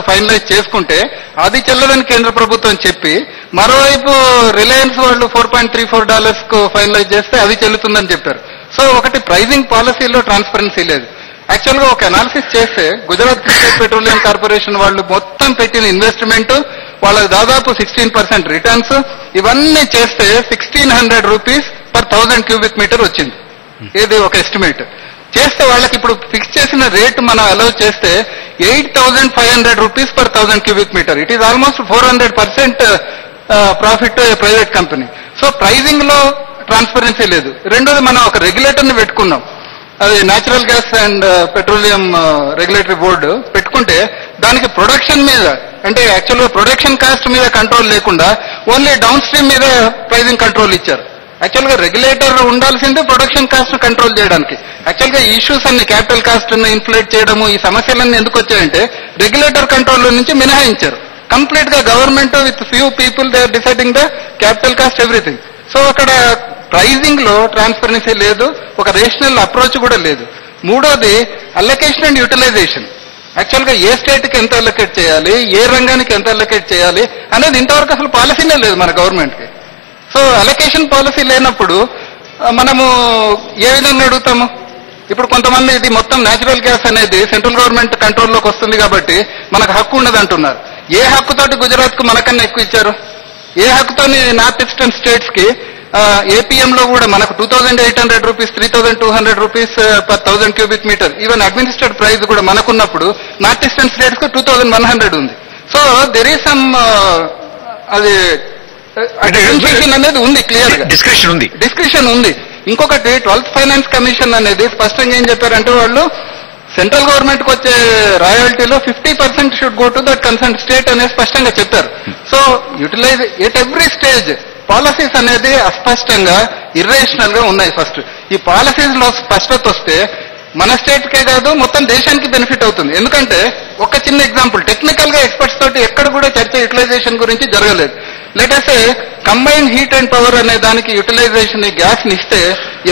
వాళ్ళు ఫైనలైజ్ చేసుకుంటే అది చెల్లదని కేంద్ర ప్రభుత్వం చెప్పి, మరోవైపు రిలయన్స్ వాళ్ళు $4.34 కు ఫైనలైజ్ చేస్తే అది చెల్లుతుందని చెప్పారు. సో ఒకటి ప్రైజింగ్ పాలసీలో ట్రాన్స్పరెన్సీ లేదు. యాక్చువల్ గా ఒక అనాలిసిస్ చేస్తే గుజరాత్ స్టేట్ పెట్రోలియం కార్పొరేషన్ వాళ్ళు మొత్తం పెట్టిన ఇన్వెస్ట్మెంట్, వాళ్ళకి దాదాపు 16% రిటర్న్స్, ఇవన్నీ చేస్తే 1600 రూపీస్ per 1000 cubic meter వచ్చింది. ఇది ఒక ఎస్టిమేట్ చేస్తే వాళ్ళకి ఇప్పుడు ఫిక్స్ చేసిన రేటు మనం అలౌ చేస్తే 8500 rupees per 1000 cubic meter. It is almost 400% profit private company. So pricing లో ట్రాన్స్పరెన్సీ లేదు. రెండోది మనం ఒక రెగ్యులేటర్ ని పెట్టుకున్నాం, అది natural gas and petroleum regulatory board పెట్టుకుంటే దానికి ప్రొడక్షన్ మీద, అంటే యాక్చువల్గా ప్రొడక్షన్ కాస్ట్ మీద కంట్రోల్ లేకుండా ఓన్లీ డౌన్ స్ట్రీమ్ మీద ప్రైజింగ్ కంట్రోల్ ఇచ్చారు. యాక్చువల్గా రెగ్యులేటర్ ఉండాల్సిందే ప్రొడక్షన్ కాస్ట్ కంట్రోల్ చేయడానికి. యాక్చువల్గా ఇష్యూస్ అన్ని క్యాపిటల్ కాస్ట్ ఇన్ఫ్లేట్ చేయడము, ఈ సమస్యలన్నీ ఎందుకు వచ్చాయంటే రెగ్యులేటర్ కంట్రోల్ నుంచి మినహాయించారు. కంప్లీట్ గా government with few people they are deciding the capital cost everything. So అక్కడ ప్రైజింగ్ లో ట్రాన్స్పరెన్సీ లేదు, ఒక రేషనల్ అప్రోచ్ కూడా లేదు. మూడోది అలొకేషన్ అండ్ యూటిలైజేషన్. యాక్చువల్ గా ఏ స్టేట్ కి ఎంత అలొకేట్ చేయాలి, ఏ రంగానికి ఎంత అలొకేట్ చేయాలి అనేది ఇంతవరకు అసలు పాలసీనే లేదు మన గవర్నమెంట్ కి. సో అలొకేషన్ పాలసీ లేనప్పుడు మనము ఏ విధంగా అడుగుతాము? ఇప్పుడు కొంతమంది ఇది మొత్తం న్యాచురల్ గ్యాస్ అనేది సెంట్రల్ గవర్నమెంట్ కంట్రోల్లోకి వస్తుంది కాబట్టి మనకు హక్కు ఉండదు అంటున్నారు. ఏ హక్కుతోటి గుజరాత్ కు మనకన్నా ఎక్కువ ఇచ్చారు? ఏ హక్కుతోని నార్త్ ఈస్టర్న్ స్టేట్స్ కి ఏపీఎం లో కూడా మనకు 2800 rupees 3200 rupees per 1000 cubic meter, even administrate price కూడా మనకున్నప్పుడు నార్త్ ఈస్టర్న్ స్టేట్స్ కు 2100 ఉంది. సో దెర్ ఈస్ సమ్ అది అనేది ఉంది, క్లియర్ గా డిస్క్రిప్షన్ ఉంది. ఇంకొకటి 12th ఫైనాన్స్ కమిషన్ అనేది స్పష్టంగా ఏం చెప్పారంటే వాళ్ళు సెంట్రల్ గవర్నమెంట్ కు వచ్చే రాయల్టీలో 50% should go to that concern state అనేది స్పష్టంగా చెప్పారు. So utilize at every stage policies అనేది అస్పష్టంగా ఇర్రేషనల్ గా ఉన్నాయి. ఫస్ట్ ఈ పాలసీస్ లో స్పష్టత వస్తే మన స్టేట్ కే కాదు మొత్తం దేశానికి బెనిఫిట్ అవుతుంది. ఎందుకంటే ఒక చిన్న ఎగ్జాంపుల్, టెక్నికల్ గా ఎక్స్పర్ట్స్ తోటి ఎక్కడ కూడా చర్చ యూటిలైజేషన్ గురించి జరగలేదు. Latest combined heat and power అనే దానికి యూటిలైజేషన్ ఈ గ్యాస్ ని ఇస్తే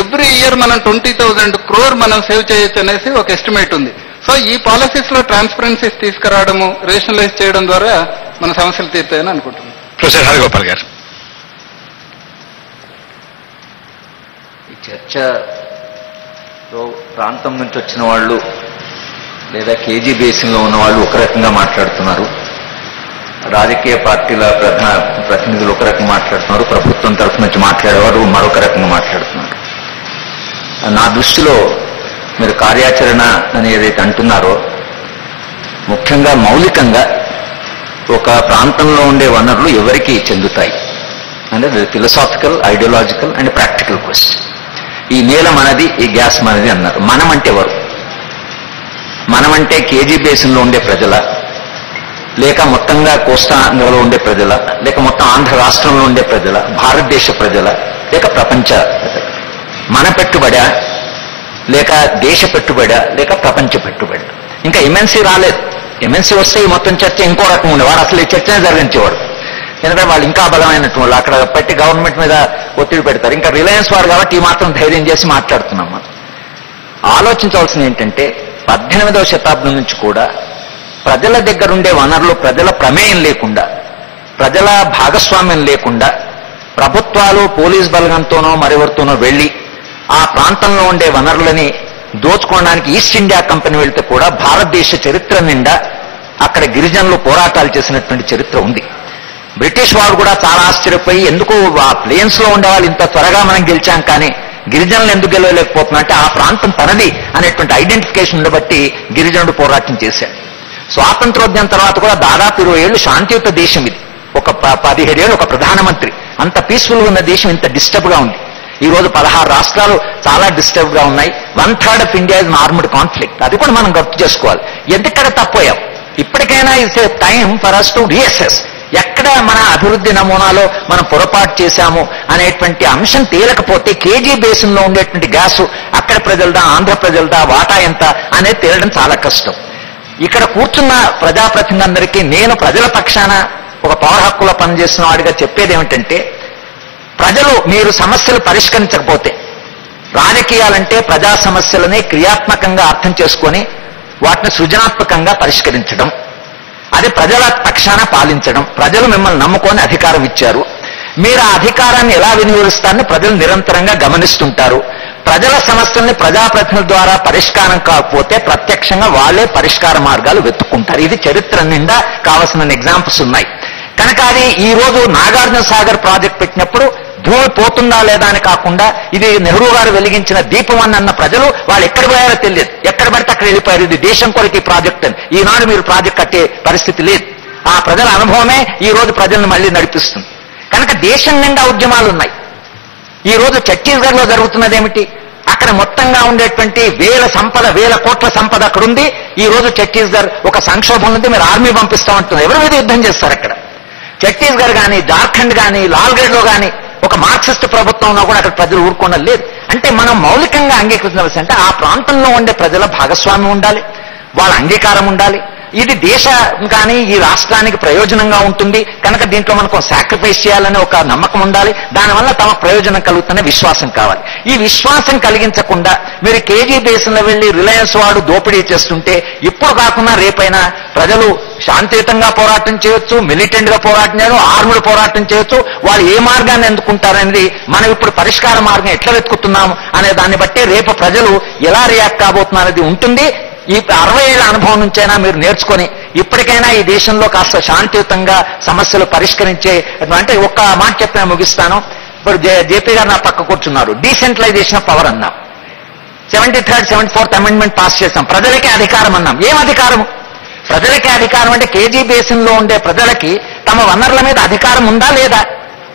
ఎవ్రీ ఇయర్ మనం 20,000 crore మనం సేవ్ చేయొచ్చు అనేసి ఒక ఎస్టిమేట్ ఉంది. సో ఈ పాలసీస్ లో ట్రాన్స్పరెన్సీస్ తీసుకురావడము, రేషనలైజ్ చేయడం ద్వారా మన సమస్యలు తీరుతాయని అనుకుంటున్నాం. ప్రొఫెసర్ హరిగోపాల్ గారు, ఈ చర్చలో ప్రాంతం నుంచి వచ్చిన వాళ్ళు లేదా కేజీ బేసిన్లో ఉన్న వాళ్ళు ఒక రకంగా మాట్లాడుతున్నారు, రాజకీయ పార్టీల ప్రతినిధులు ఒక రకంగా మాట్లాడుతున్నారు, ప్రభుత్వం తరఫు నుంచి మాట్లాడేవారు మరొక రకంగా మాట్లాడుతున్నారు. నా దృష్టిలో మీరు కార్యాచరణ అని ఏదైతే అంటున్నారో, ముఖ్యంగా మౌలికంగా ఒక ప్రాంతంలో ఉండే వనరులు ఎవరికి చెందుతాయి అనేది philosophical, ideological and practical question. ఈ నేల మనది, ఈ గ్యాస్ మనది అన్నారు. మనం అంటే ఎవరు? మనమంటే కేజీ బేసిన్లో ఉండే ప్రజల, లేక మొత్తంగా కోస్తాంధ్రలో ఉండే ప్రజల, లేక మొత్తం ఆంధ్ర రాష్ట్రంలో ఉండే ప్రజల, భారతదేశ ప్రజల, లేక ప్రపంచ ప్రజల? మన పెట్టుబడా, లేక దేశ పెట్టుబడా, లేక ప్రపంచ పెట్టుబడి? ఇంకా ఎంఎన్సీ రాలేదు. ఎంఎన్సీ వస్తే ఈ మొత్తం చర్చ ఇంకో రకం ఉండేవాడు, అసలు ఈ చర్చనే జరిగించేవాడు. ఎందుకంటే వాళ్ళు ఇంకా బలమైనట్టు వాళ్ళు అక్కడ పెట్టి గవర్నమెంట్ మీద ఒత్తిడి పెడతారు. ఇంకా రిలయన్స్ వారు కాబట్టి ఈ మాత్రం ధైర్యం చేసి మాట్లాడుతున్నాం. మనం ఆలోచించవలసింది ఏంటంటే 18వ శతాబ్దం నుంచి కూడా ప్రజల దగ్గరుండే వనరులు ప్రజల ప్రమేయం లేకుండా, ప్రజల భాగస్వామ్యం లేకుండా ప్రభుత్వాలు పోలీస్ బలగంతోనో మరెవరితోనో వెళ్లి ఆ ప్రాంతంలో ఉండే వనరులని దోచుకోవడానికి ఈస్ట్ ఇండియా కంపెనీ వెళ్తే కూడా భారతదేశ చరిత్ర నిండా అక్కడ గిరిజనులు పోరాటాలు చేసినటువంటి చరిత్ర ఉంది. బ్రిటిష్ వారు కూడా చాలా ఆశ్చర్యపోయి ఎందుకు ఆ ప్లేన్స్ లో ఉండేవాళ్ళు ఇంత త్వరగా మనం గెలిచాం కానీ గిరిజనులు ఎందుకు గెలవలేకపోతున్నా అంటే ఆ ప్రాంతం తనది అనేటువంటి ఐడెంటిఫికేషన్ ఉండబట్టి గిరిజనుడు పోరాటం చేశాడు. స్వాతంత్రోద్యమం తర్వాత కూడా దాదాపు 20 ఏళ్ళు శాంతియుత దేశం ఇది. ఒక 17 ఏళ్ళు ఒక ప్రధానమంత్రి, అంత పీస్ఫుల్ గా ఉన్న దేశం ఇంత డిస్టర్బ్ గా ఉంది. ఈ రోజు 16 రాష్ట్రాలు చాలా డిస్టర్బ్ గా ఉన్నాయి. 1/3 of India is armed conflict. అది కూడా మనం గుర్తు చేసుకోవాలి. ఎందుకక్కడ తప్పోయాం? ఇప్పటికైనా it's a time for us to reassess. ఎక్కడ మన అభివృద్ధి నమూనాలో మనం పొరపాటు చేశాము అనేటువంటి అంశం తేలకపోతే కేజీ బేసిన్ లో ఉండేటువంటి గ్యాసు అక్కడ ప్రజలదా, ఆంధ్ర ప్రజలదా, వాటా ఎంత అనేది తేలడం చాలా కష్టం. ఇక్కడ కూర్చున్న ప్రజాప్రతినిధులందరికీ నేను ప్రజల పక్షాన ఒక పౌర హక్కులో పనిచేసిన వాడిగా చెప్పేది ఏమిటంటే, ప్రజలు మీరు సమస్యలు పరిష్కరించకపోతే, రాజకీయాలంటే ప్రజా సమస్యలని క్రియాత్మకంగా అర్థం చేసుకొని వాటిని సృజనాత్మకంగా పరిష్కరించడం. అది ప్రజల పక్షాన పాలించడం. ప్రజలు మిమ్మల్ని నమ్ముకొని అధికారం ఇచ్చారు. మీరు ఆ అధికారాన్ని ఎలా వినియోగిస్తారని ప్రజలు నిరంతరంగా గమనిస్తుంటారు. ప్రజల సమస్యల్ని ప్రజాప్రతినిధుల ద్వారా పరిష్కారం కాకపోతే ప్రత్యక్షంగా వాళ్ళే పరిష్కార మార్గాలు వెతుక్కుంటారు. ఇది చరిత్ర నిండా కావలసిన ఎగ్జాంపుల్స్ ఉన్నాయి. కనుక అది ఈ రోజు నాగార్జున సాగర్ ప్రాజెక్ట్ పెట్టినప్పుడు భూమి పోతుందా లేదా అని కాకుండా ఇది నెహ్రూ గారు వెలిగించిన దీపం అన్న ప్రజలు వాళ్ళు ఎక్కడ పోయారో తెలియదు, ఎక్కడ పడితే అక్కడ వెళ్ళిపోయారు. ఇది దేశం కొరకు ఈ ప్రాజెక్ట్ అని. ఈనాడు మీరు ప్రాజెక్ట్ కట్టే పరిస్థితి లేదు. ఆ ప్రజల అనుభవమే ఈ రోజు ప్రజల్ని మళ్ళీ నడిపిస్తుంది. కనుక దేశం నిండా ఉద్యమాలు ఉన్నాయి. ఈ రోజు ఛత్తీస్గఢ్ లో జరుగుతున్నది ఏమిటి? అక్కడ మొత్తంగా ఉండేటువంటి వేల కోట్ల సంపద అక్కడ ఉంది. ఈ రోజు ఛత్తీస్గఢ్ ఒక సంక్షోభం ఉంది, మీరు ఆర్మీ పంపిస్తామంటున్నారు. ఎవరి మీద యుద్ధం చేస్తారు అక్కడ? ఛత్తీస్గఢ్ కానీ, జార్ఖండ్ కానీ, లాల్గఢ్ లో కానీ ఒక మార్క్సిస్ట్ ప్రభుత్వం ఉన్నా కూడా అక్కడ ప్రజలు ఊరుకోవడం లేదు. అంటే మనం మౌలికంగా అంగీకరించవలసి అంటే ఆ ప్రాంతంలో ఉండే ప్రజల భాగస్వామ్యం ఉండాలి, వాళ్ళ అంగీకారం ఉండాలి. ఇది దేశం కానీ ఈ రాష్ట్రానికి ప్రయోజనంగా ఉంటుంది కనుక దీంట్లో మనకు సాక్రిఫైస్ చేయాలనే ఒక నమ్మకం ఉండాలి. దానివల్ల తమ ప్రయోజనం కలుగుతున్న విశ్వాసం కావాలి. ఈ విశ్వాసం కలిగించకుండా మీరు కేజీ బేసిన్లో వెళ్ళి రిలయన్స్ వాడు దోపిడీ చేస్తుంటే ఇప్పుడు కాకుండా రేపైనా ప్రజలు శాంతియుతంగా పోరాటం చేయొచ్చు, మిలిటెంట్ గా పోరాటం చేయొచ్చు, ఆర్ముడు పోరాటం చేయొచ్చు. వాళ్ళు ఏ మార్గాన్ని ఎందుకుంటారనేది మనం ఇప్పుడు పరిష్కార మార్గం ఎట్లా వెతుకుతున్నాము అనే దాన్ని బట్టి రేపు ప్రజలు ఎలా రియాక్ట్ కాబోతున్నారనేది ఉంటుంది. ఈ 60 ఏళ్ల అనుభవం నుంచైనా మీరు నేర్చుకొని ఇప్పటికైనా ఈ దేశంలో కాస్త శాంతియుతంగా సమస్యలు పరిష్కరించే అంటే ఒక్క మాట చెప్పిన ముగిస్తాను. ఇప్పుడు జేపీ గారు నా పక్క కూర్చున్నారు. డీసెంట్రలైజేషన్ ఆఫ్ పవర్ అన్నాం, 73rd 74th అమెండ్మెంట్ పాస్ చేశాం. ప్రజలకే అధికారం అన్నాం. ఏం అధికారం? ప్రజలకే అధికారం అంటే కేజీ బేసిన్ లో ఉండే ప్రజలకి తమ వనరుల మీద అధికారం ఉందా లేదా?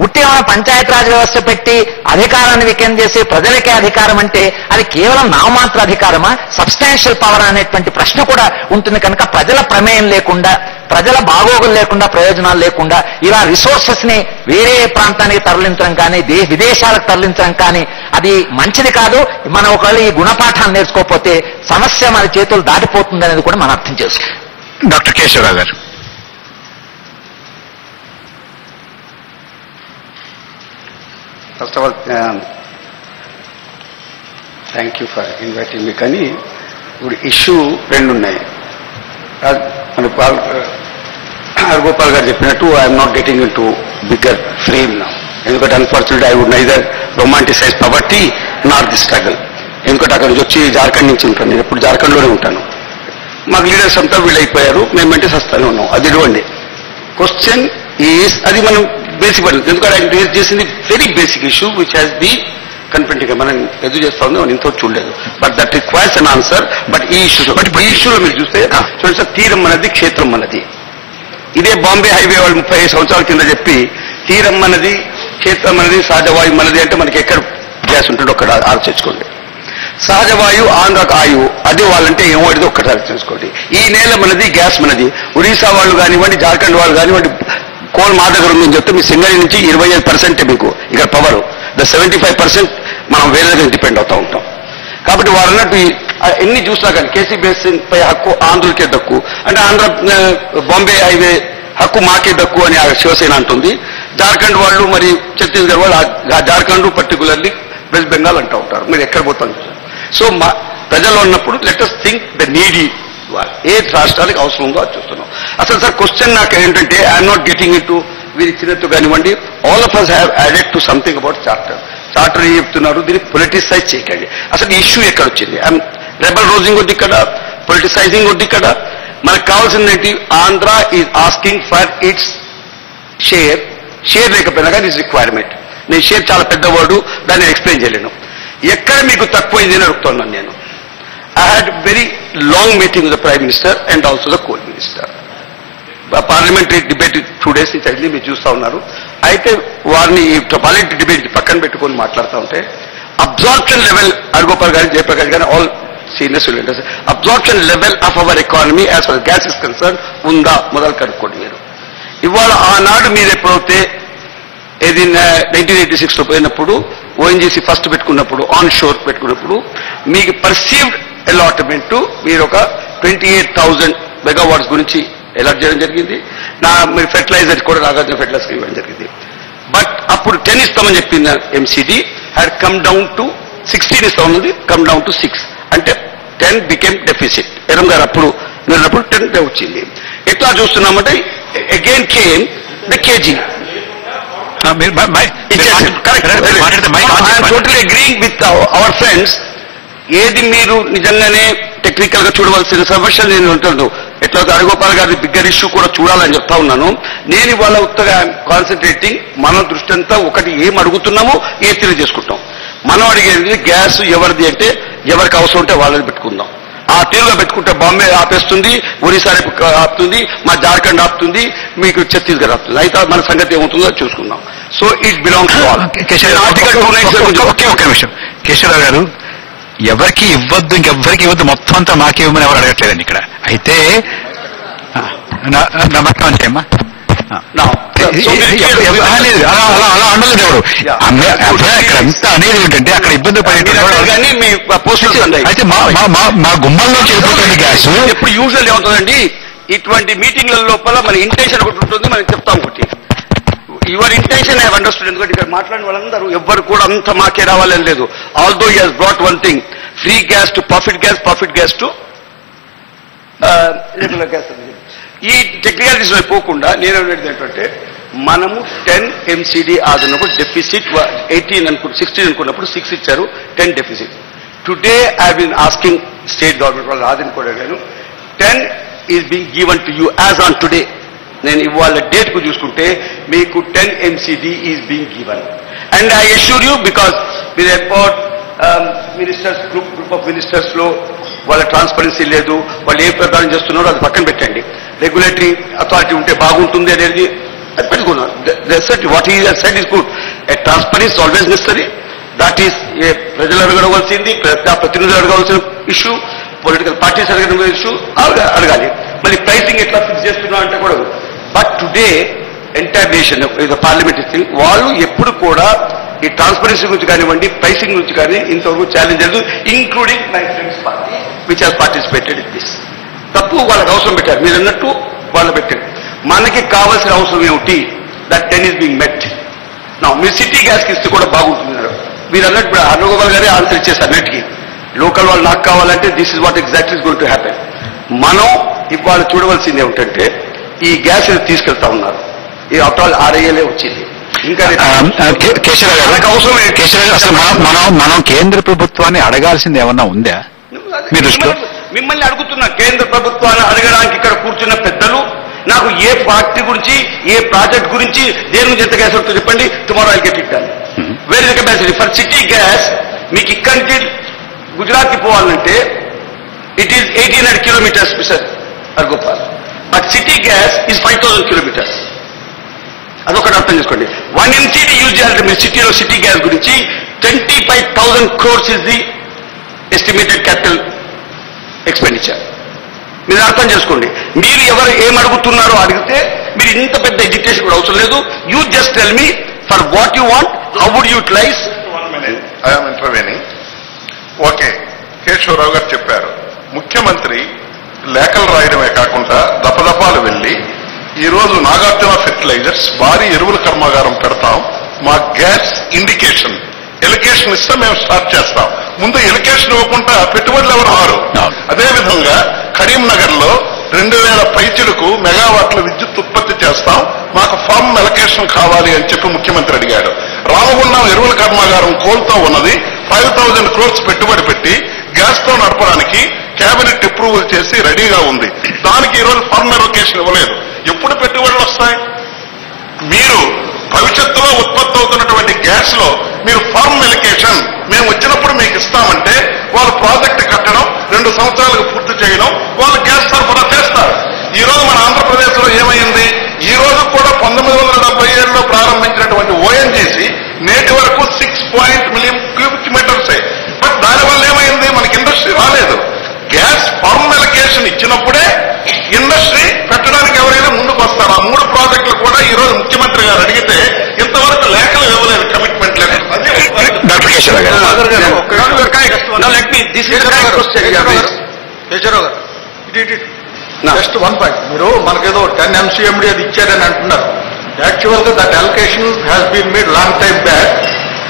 ఉట్టిగా పంచాయతీరాజ్ వ్యవస్థ పెట్టి అధికారాన్ని వికేంద్రం చేసి ప్రజలకే అధికారం అంటే అది కేవలం నామమాత్ర అధికారమా, సబ్స్టాన్షియల్ పవర్ అనేటువంటి ప్రశ్న కూడా ఉంటుంది. కనుక ప్రజల ప్రమేయం లేకుండా, ప్రజల బాగోగులు లేకుండా, ప్రయోజనాలు లేకుండా ఇలా రిసోర్సెస్ ని వేరే ప్రాంతానికి తరలించడం కానీ విదేశాలకు తరలించడం కానీ అది మంచిది కాదు. మనం ఒకవేళ ఈ గుణపాఠాలు నేర్చుకోకపోతే సమస్య మన చేతులు దాటిపోతుంది అనేది కూడా మనం అర్థం చేసుకోవాలి. డాక్టర్ కేశవరావు గారు. First of all thank you for inviting me. కానీ ఇప్పుడు ఇష్యూ రెండు ఉన్నాయి. మన గోపాల్ గారు చెప్పినట్టు I'm not getting in to bigger frame నా. ఎందుకంటే unfortunately I would neither romanticise poverty not the struggle. ఎందుకంటే అక్కడ నుంచి వచ్చి జార్ఖండ్ నుంచి ఉంటాను, నేను ఎప్పుడు జార్ఖండ్లోనే ఉంటాను. మాకు లీడర్స్ అంతా వీళ్ళు అయిపోయారు, మేమంటే సస్తానే ఉన్నాం. అది ఇవ్వండి. క్వశ్చన్ ఈస్ అది మనం బేసిక్ పడింది. ఎందుకంటే ఆయన రేజ్ చేసింది very basic issue which has be confronting. మనం ఎదురు చేస్తా ఉంది, మనం ఇంత చూడలేదు. But that requires an answer. But ఈ ఇష్యూలో మీరు చూస్తే చూడండి సార్, తీరం అన్నది క్షేత్రం అన్నది. ఇదే బాంబే హైవే వాళ్ళు 35 సంవత్సరాల కింద చెప్పి తీరం అన్నది క్షేత్రం అన్నది సహజవాయువు మనది అంటే మనకి ఎక్కడ గ్యాస్ ఉంటుందో ఒక్కడ ఆలోచించుకోండి. సహజవాయువు ఆంధ్రకు ఆయువు అది వాళ్ళంటే ఏమోటిదో ఒక్కసారి తెలుసుకోండి. ఈ నేల మనది, గ్యాస్ మనది. ఒరిస్సా వాళ్ళు కానివ్వండి, జార్ఖండ్ వాళ్ళు కానివ్వండి, కోల్ మా దగ్గర ఉందని చెప్తే మీ సింగల్ నుంచి 25% మీకు ఇక్కడ పవర్. 75% మనం వేరే దగ్గర డిపెండ్ అవుతూ ఉంటాం. కాబట్టి వారు అన్నట్టు ఎన్ని చూసినా కానీ కేసీ బేసిన్ పై హక్కు ఆంధ్రులకే దక్కు అంటే ఆంధ్ర బాంబే హైవే హక్కు మాకే దక్కు అని శివసేన అంటుంది. జార్ఖండ్ వాళ్ళు మరి ఛత్తీస్గఢ్ వాళ్ళు జార్ఖండ్ పర్టికులర్లీ వెస్ట్ బెంగాల్ అంటూ ఉంటారు. మీరు ఎక్కడ పోతాను. సో మా ప్రజలు ఉన్నప్పుడు let us think the needy. ఏ రాష్ట్రాలకు అవసరం ఉందో అది చూస్తున్నాం. అసలు సార్ క్వశ్చన్ నాకు ఏంటంటే I'm not getting in to వీరి ఇచ్చినట్టు కానివ్వండి. All of us have added to something about charter. Charter ఏం చెప్తున్నారు, దీన్ని పొలిటిసైజ్ చేయకండి. అసలు ఇష్యూ ఎక్కడ వచ్చింది? రెబల్ రోజింగ్ వద్దు ఇక్కడ, పొలిటిసైజింగ్ వద్దు ఇక్కడ. మనకు కావాల్సింది ఏంటి? Andhra is asking for it's share. Share లేకపోయినా కానీ ఇట్స్ రిక్వైర్మెంట్. నేను షేర్ చాలా పెద్ద వర్డు, దాన్ని ఎక్స్ప్లెయిన్ చేయలేను. ఎక్కడ మీకు తక్కువైంది అని అడుగుతున్నాను నేను. I had very long meeting with the Prime Minister and also the Coal Minister. Parliamentary debate 2 days నుంచి అడిగి మీరు చూస్తూ ఉన్నారు. అయితే వారిని పార్లమెంటరీ డిబేట్ పక్కన పెట్టుకొని మాట్లాడుతూ ఉంటే అబ్జార్ప్షన్ లెవెల్ అర్గోపాల్ గారి, జయప్రకాష్ గారి, all seniors leaders, absorption level of our economy as for gas is concern ఉందా మొదలు కనుక్కోండి మీరు. ఇవాళ ఆనాడు మీరు ఎప్పుడైతే ఏది 1986లో పోయినప్పుడు ఓఎన్జీసీ ఫస్ట్ పెట్టుకున్నప్పుడు, ఆన్ షోర్ పెట్టుకున్నప్పుడు మీకు పర్సీవ్డ్ అలాట్మెంట్ మీరు ఒక 28,000 మెగావాట్స్ గురించి అలాట్ చేయడం జరిగింది. మీరు ఫెర్టిలైజర్ కూడా నాగార్జున ఫెర్టిలైజర్ ఇవ్వడం జరిగింది. బట్ అప్పుడు 10 ఇస్తామని చెప్పింది MCD, had come down to 16 ఇస్తామన్నది, కమ్ డౌన్ టు 6. అంటే 10 బికేమ్ డెఫిసిట్. ఎరం గారు అప్పుడు మీరు 10 వచ్చింది. ఎట్లా చూస్తున్నామంటే again came the KG. Totally agreeing with our friends. ఏది మీరు నిజంగానే టెక్నికల్ గా చూడవలసిన సమస్య నేను ఉంటుందో ఎట్లా రాజగోపాల్ గారి బిగ్గర్ ఇష్యూ కూడా చూడాలని చెప్తా ఉన్నాను. నేను ఇవాళ ఉత్తగా కాన్సన్ట్రేటింగ్ మన దృష్టి అంతా ఒకటి ఏం అడుగుతున్నామో ఏ తెలియజేసుకుంటాం. మనం అడిగేది గ్యాస్ ఎవరిది అంటే ఎవరికి అవసరం ఉంటే వాళ్ళని పెట్టుకుందాం. ఆ తీరుగా పెట్టుకుంటే బాంబే ఆపేస్తుంది, ఒరిస్సా ఆపుతుంది, మా జార్ఖండ్ ఆపుతుంది, మీకు ఛత్తీస్గఢ్ ఆపుతుంది. అయితే మన సంగతి ఏమవుతుందో చూసుకుందాం. So it belongs to all. ఒకే విషయం కేశవరావు గారు, ఎవరికి ఇవ్వద్దు ఇంకెవ్వరికి ఇవ్వద్దు మొత్తం అంతా మాకే ఇవ్వమని ఎవరు అడగట్లేదండి ఇక్కడ. అయితే నమ్మకం అంతేమ్మా అలా అనలేదు ఎవరు. అక్కడ అంతా అనేది ఏంటంటే అక్కడ ఇబ్బంది పడే అయితే మా గుమ్మల్లో చేరుకుంటుంది గ్యాస్. ఎప్పుడు యూజువల్ ఏమవుతుందండి ఇటువంటి మీటింగ్ల లోపల మన ఇంటెన్షన్ ఒకటి ఉంటుంది, మనం చెప్తాం ఒకటి. Your intention I have understood. ఎందుకంటే ఇక్కడ మాట్లాడిన వాళ్ళందరూ ఎవ్వరు కూడా అంత మాకే రావాలని లేదు. Although he has brought one thing, free gas to profit gas to regular gas. ఈ టెక్నికాలిటీస్ పోకుండా నేను అనేది ఏంటంటే మనము 10 MCD ఆదున్నప్పుడు డెఫిసిట్ 18 అనుకుంటు 16 అనుకున్నప్పుడు 6 ఇచ్చారు, 10 deficit. Today I been asking state government వాళ్ళు ఆదిని కూడా నేను 10 is being given to you as on today. నేను ఇవాళ డేట్ కు చూసుకుంటే మీకు 10 MCD is being given. And I assure you because మీరు airport ministers group of ministers లో వాళ్ళ ట్రాన్స్పరెన్సీ లేదు, వాళ్ళు ఏ ప్రకారం చేస్తున్నారో అది పక్కన పెట్టండి. రెగ్యులేటరీ అథారిటీ ఉంటే బాగుంటుంది అనేది అది పెట్టుకున్నారు. What he said is good. Transparency always necessary. That is ప్రజలు అడగవలసింది, ప్రతినిధులు అడగవలసిన ఇష్యూ, పొలిటికల్ పార్టీస్ అడిగిన ఇష్యూ అడగాలి. మళ్ళీ ప్రైసింగ్ ఎట్లా ఫిక్స్ చేస్తున్నా అంటే కూడా. బట్ టుడే ఎంటైర్ నేషన్ ఇది పార్లమెంటరీ థింగ్, వాళ్ళు ఎప్పుడు కూడా ఈ ట్రాన్స్పరెన్సీ గురించి కానివ్వండి, ప్రైసింగ్ గురించి కానీ ఇంతవరకు ఛాలెంజ్ లేదు, including my friends party which has participated in this. తప్పు వాళ్ళకి అవసరం పెట్టారు, మీరు అన్నట్టు వాళ్ళు పెట్టారు. మనకి కావాల్సిన అవసరం ఏమిటి? దట్ 10 ఈస్ బీయింగ్ మెట్. నా మీరు సిటీ గ్యాస్కి ఇస్తే కూడా బాగుంటున్నారు. మీరు అన్నట్టు హర్గోపాల్ గారే ఆన్సర్ ఇచ్చేసారు అన్నిటికీ. లోకల్ వాళ్ళు నాకు కావాలంటే this is what exactly is going to happen. మనం ఇవాళ చూడవలసింది ఏమిటంటే ఈ గ్యాస్ తీసుకెళ్తా ఉన్నారు, ఈ ఆఫ్టర్ RILఏ వచ్చింది. ఇంకా కేశవరావు గారు అసలు మనం కేంద్ర ప్రభుత్వాన్ని అడగాల్సింది ఏమన్నా ఉందా మీ దృష్టిలో? మిమ్మల్ని అడుగుతున్న కేంద్ర ప్రభుత్వాన్ని అడగడానికి ఇక్కడ కూర్చున్న పెద్దలు నాకు ఏ పార్టీ గురించి, ఏ ప్రాజెక్ట్ గురించి, దేని గురించి ఎంత గ్యాస్ వస్తుందో చెప్పండి. Tomorrow I get it done. Where is the capacity for city gas? మీకు ఇక్కడి నుంచి గుజరాత్కి పోవాలంటే it is 1800 kilometers mister Hargopal. But city gas is 5000 kilometers. అదొకటి అర్థం చేసుకోండి. 1 MCD యూజ్ చేయాలంటే మీరు సిటీలో సిటీ గ్యాస్ గురించి 25,000 crores is the estimated capital expenditure. మీరు అర్థం చేసుకోండి. మీరు ఎవరు ఏం అడుగుతున్నారో అడిగితే మీరు ఇంత పెద్ద ఎడ్యుకేషన్ కూడా అవసరం లేదు. You just tell me for what you want, how would you utilize. I'm interviewing. Okay, Keshavarao గారు చెప్పారు, ముఖ్యమంత్రి లేఖలు రాయడమే కాకుండా దఫదఫాలు వెళ్ళి ఈరోజు నాగార్జున ఫెర్టిలైజర్స్ భారీ ఎరువుల కర్మాగారం పెడతాం, మా గ్యాస్ ఇండికేషన్ ఎలికేషన్ ఇస్తే మేము స్టార్ట్ చేస్తాం. ముందు ఎలికేషన్ ఇవ్వకుండా పెట్టుబడులు ఎవరు రారు. అదేవిధంగా కరీంనగర్ లో 2000 పైచులకు మెగావాట్ల విద్యుత్ ఉత్పత్తి చేస్తాం, మాకు ఫార్మ్ ఎలకేషన్ కావాలి అని చెప్పి ముఖ్యమంత్రి అడిగాడు. రామగుండం ఎరువుల కర్మాగారం కోల్తో ఉన్నది 5000 crores పెట్టుబడి పెట్టి గ్యాస్ తో నడపడానికి కేబినెట్ అప్రూవల్ చేసి రెడీగా ఉంది. దానికి ఈరోజు ఫార్మ్ ఎలకేషన్ ఇవ్వలేదు. ఎప్పుడు పెట్టుబడులు వస్తాయి? మీరు భవిష్యత్తులో ఉత్పత్తి అవుతున్నటువంటి గ్యాస్ లో మీరు ఫార్మ్ ఎలికేషన్ మేము వచ్చినప్పుడు మీకు ఇస్తామంటే వాళ్ళు ప్రాజెక్టు కట్టడం, 2 సంవత్సరాలకు పూర్తి చేయడం, వాళ్ళు గ్యాస్ సరఫరా చేస్తారు. ఈ రోజు మన ఆంధ్రప్రదేశ్ లో ఏమైంది? ఈ రోజు కూడా 1977లో ప్రారంభించినటువంటి ONGC నేటి వరకు 6 million cubic meters. బట్ దానివల్ల ఏమైంది? మనకి ఇండస్ట్రీ రాలేదు. గ్యాస్ ఫార్మ్ ఎలికేషన్ ఇచ్చినప్పుడే ఇండస్ట్రీ పెట్టడానికి ఎవరైనా ముందుకు వస్తారు. ఆ 3 ప్రాజెక్టులు కూడా ఈ రోజు ముఖ్యమంత్రి గారు అడిగితే ఇంతవరకు లేఖలు ఇవ్వలేదు, కమిట్మెంట్ లేదు. డాక్టర్ కేశవరావు గారు జస్ట్ 1 point. మీరు మనకేదో 10 MCMD అది ఇచ్చారని అంటున్నారు. యాక్చువల్ గా that allocation has been made long time back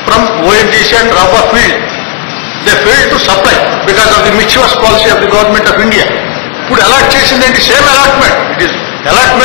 from ONGC and Ravva field. They failed to supply because of the mischievous policy of the government of India. ఇప్పుడు allot చేసిందేంటి? Same allotment. It is allotment